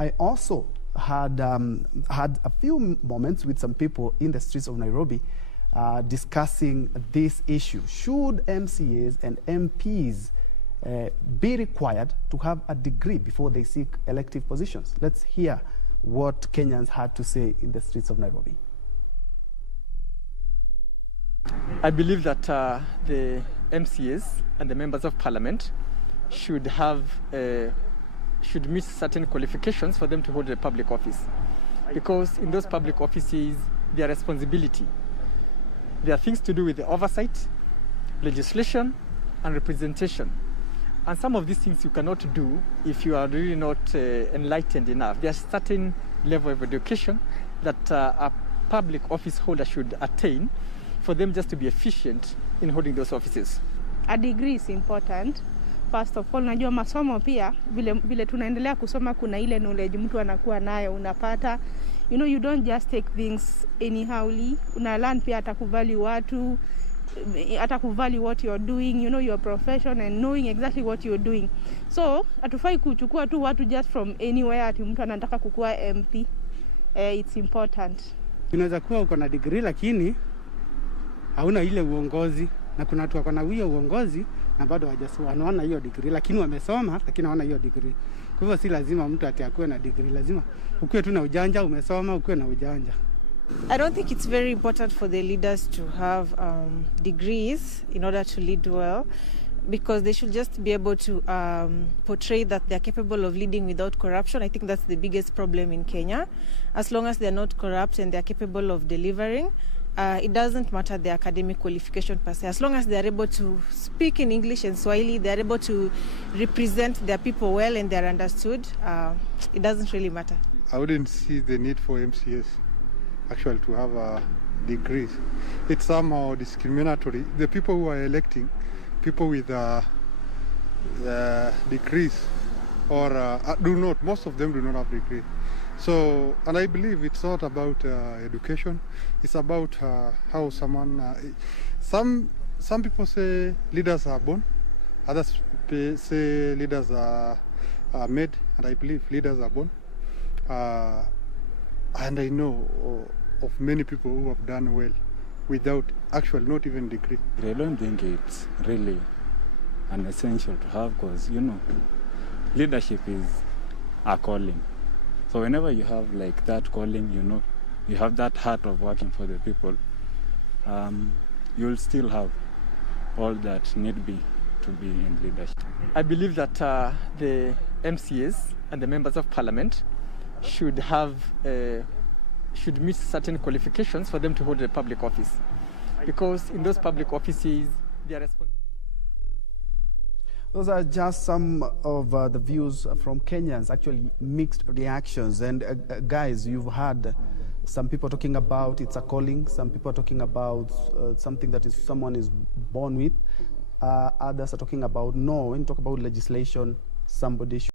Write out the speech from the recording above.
I also had a few moments with some people in the streets of Nairobi discussing this issue. Should MCAs and MPs be required to have a degree before they seek elective positions? Let's hear what Kenyans had to say in the streets of Nairobi. I believe that the MCAs and the members of parliament should meet certain qualifications for them to hold a public office, because in those public offices, their responsibility, there are things to do with the oversight, legislation, and representation. And some of these things you cannot do if you are really not enlightened enough. There's a certain level of education that a public office holder should attain for them just to be efficient in holding those offices. A degree is important. First of all, najua masomo pia, vile tunaendelea kusoma kuna ile knowledge mtu anakuwa nayo unapata. You know, you don't just take things anyhowly. Una learn pia atakuvalue watu, atakuvalue what you're doing, you know, your profession and knowing exactly what you're doing. So, atufai kuchukua tu watu just from anywhere ati mtu anataka kukua MP. It's important. Unaweza kuwa uko na degree lakini hauna ile uongozi, na kuna watu wako na hiyo uongozi na bado wanaona hiyo degree, lakini wamesoma lakini hawana hiyo degree. Kwa hivyo si lazima mtu ati akuwe na degree, lazima ukuwe tu na ujanja, umesoma ukuwe na ujanja. I don't think it's very important for the leaders to have degrees in order to lead well, because they should just be able to portray that they're capable of leading without corruption. I think that's the biggest problem in Kenya. As long as they're not corrupt and they're capable of delivering, it doesn't matter the academic qualification per se. As long as they're able to speak in English and Swahili, they're able to represent their people well and they're understood, it doesn't really matter. I wouldn't see the need for MCAs actually to have degrees. It's somehow discriminatory. The people who are electing, people with degrees or most of them do not have degrees. So, and I believe it's not about education. It's about how someone. Some people say leaders are born. Others say leaders are made, and I believe leaders are born. And I know of many people who have done well without actual, not even degree. I don't think it's really an essential to have, because you know, leadership is a calling. So whenever you have like that calling, you know, you have that heart of working for the people, you'll still have all that need be to be in leadership. I believe that the MCAs and the members of parliament should meet certain qualifications for them to hold a public office, because in those public offices, they are responsible. Those are just some of the views from Kenyans, actually mixed reactions. And guys, you've had some people talking about it's a calling, some people are talking about something that someone is born with. Others are talking about, no, when you talk about legislation, somebody should